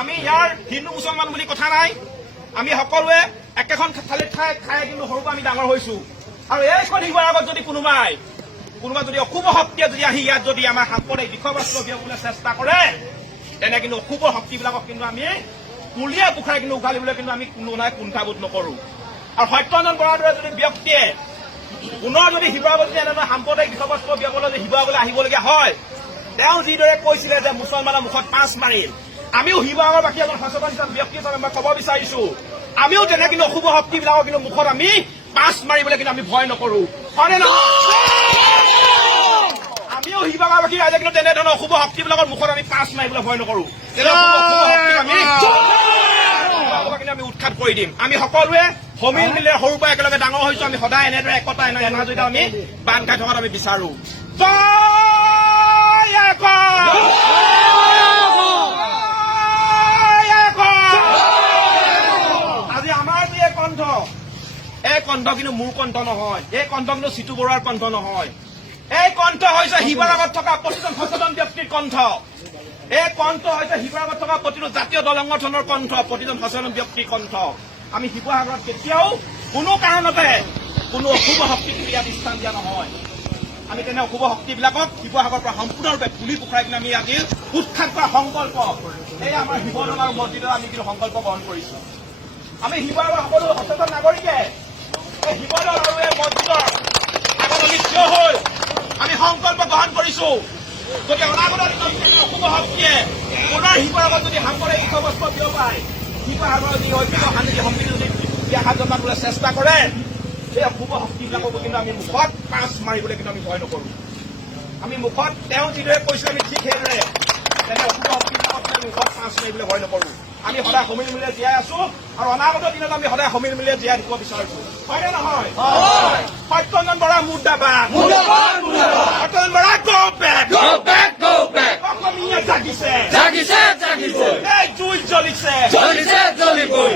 আমি ইয়াৰ হিন্দু মুছলমান বুলি কথা নাই, আমি সকলোৱে একেখন থালিত খাই কিন্তু সৰুৰ পৰা আমি ডাঙৰ হৈছো। আৰু এইখন শিৱৰ আগত যদি কোনোবা যদি অশুভ শক্তিয়ে যদি আহি ইয়াত যদি আমাৰ সাম্প্ৰদায়িক বিষয়বস্তু বিয়পাবলৈ চেষ্টা কৰে, তেনে কিন্তু অশুভ শক্তিবিলাকক কিন্তু আমি কুলিয়া পোখাই কিন্তু উঘালিবলৈ কিন্তু আমি কোনো নাই কুণ্ঠাবোধ নকৰো। আৰু সত্যৰঞ্জন বৰাৰ দৰে যদি ব্যক্তিয়ে পুনৰ যদি শিৱসাগৰ যদি এনেধৰণৰ সাম্প্ৰদায়িক বিষয়বস্তু বিয়পাবলৈ যদি শিৱসাগৰলৈ আহিবলগীয়া হয়, তেওঁ যিদৰে কৈছিলে যে মুছলমানৰ মুখত পাঁচ মাৰিল, আমিও শিৱসাগৰবাসী এজন সচেতন ব্যক্তি হিচাপে মই ক'ব বিচাৰিছো, আমিও তেনে কিন্তু অশুভ শক্তিবিলাকৰ কিন্তু মুখত আমি পাঁচ মাৰিবলৈ কিন্তু আমি ভয় নকৰো, হয়নে নহয়? আমিও শিৱসাগৰবাসী ৰাইজে কিন্তু তেনেধৰণৰ অশুভ শক্তিবিলাকৰ মুখত আমি পাঁচ মাৰিবলৈ ভয় নকৰো। আমি উৎখাত কৰি দিম। আমি সকলোৱে সমিল মিলে সৰুৰ পৰা একেলগে ডাঙৰ হৈছো, আমি সদায় এনেদৰে একতা এনাজৰিত আমি বান্ধ খাই থকাত আমি বিচাৰো। আজি আমাৰ যি এই কণ্ঠ কিন্তু মোৰ কণ্ঠ নহয়, এই কণ্ঠ কিন্তু চিতু বৰুৱাৰ কণ্ঠ নহয়, এই কণ্ঠ হৈছে শিৱসাগৰত থকা প্ৰতিজন সচেতন ব্যক্তিৰ কণ্ঠ, এই কণ্ঠ হৈছে শিৱসাগৰত থকা প্ৰতিটো জাতীয় দল সংগঠনৰ কণ্ঠ, প্ৰতিজন সচেতন ব্যক্তিৰ কণ্ঠ। আমি শিৱসাগৰত কেতিয়াও কোনো কাৰণতে কোনো অশুভ শক্তিক ইয়াত স্থান দিয়া নহয়। আমি তেনে অশুভ শক্তিবিলাকক শিৱসাগৰৰ পৰা সম্পূৰ্ণৰূপে তুলি পোখাই কিনে আমি আজি উৎখাত কৰা সংকল্প, এই আমাৰ শিৱদৌল আৰু মছজিদত আমি কিন্তু সংকল্প গ্ৰহণ কৰিছো। আমি শিৱসাগৰৰ সকলো সচেতন নাগৰিকে এই শিৱদৌল আৰু এই মছজিদৰ আগত আমি থিয় হৈ আমি সংকল্প গ্ৰহণ কৰিছো, যদি অনাগত দিনত অশুভ শক্তিয়ে পুনৰ শিৱসাগৰত যদি সাম্প্ৰদায়িক বিষয়বস্তু বিয়পায়, শিৱসাগৰৰ যি ঐতিহ্য শান্তি সম্প্ৰীতি যদি ব্যাঘাত জন্মাবলৈ চেষ্টা কৰে, সেই অশুভ শক্তিবিলাককো কিন্তু আমি মুখত পাঁচ মাৰিবলৈ কিন্তু আমি ভয় নকৰো। আমি মুখত তেওঁ যিদৰে কৈছো আমি ঠিক সেইদৰে তেনে অশুভ শক্তিবিলাকক আমি মুখত পাঁচ মাৰিবলৈ ভয় নকৰো। আমি সদায় সমিল মিলে জীয়াই আছো আৰু অনাগত দিনত আমি সদায় সমিল মিলে জীয়াই থাকিব বিচাৰিছো, হয়নে নহয়? সত্যৰঞ্জন বৰা মুৰ্দাবাদ, সত্যৰঞ্জন বৰা go back, অসমীয়া জাগিছে, এই জুই জ্বলিছে, জ্বলিবই।